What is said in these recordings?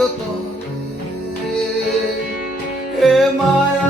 চিরতরে। হে মায়া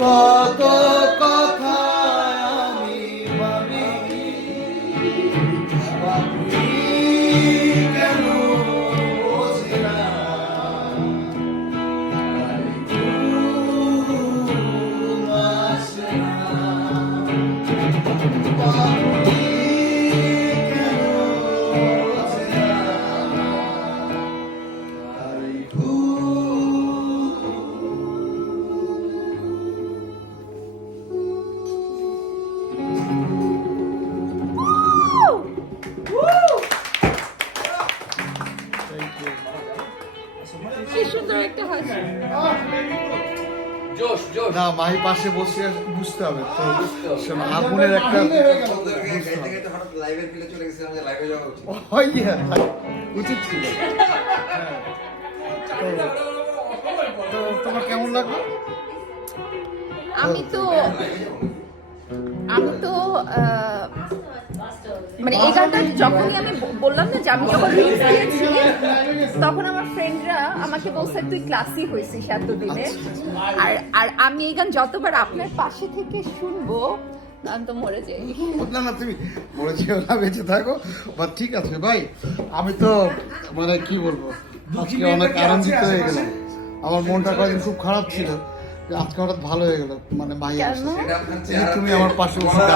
কত না পাশে বসে বুঝতে হবে হ্যাঁ, তোমার কেমন লাগল? আমি তো আমি তো মানে এই গানটা যখনই আমি বললাম না যে আমি যখন তখন আমার ফ্রেন্ডরা আমাকে বলছে তুই ক্লাসই হয়েছিস এতদিনে। আর আর আমি এই গান যতবার আপনার পাশে থেকে শুনব আমি তো মরে যাই না না তুমি মরে যেও না বেঁচে থাকো। বা ঠিক আছে ভাই আমি তো মানে কি বলব আজকে অনেক আনন্দিত হয়ে গেলাম। আমার মনটা কয়েকদিন খুব খারাপ ছিল আজকে হঠাৎ ভালো হয়ে গেল মানে? আসছে। যে তুমি আমার পাশে বসে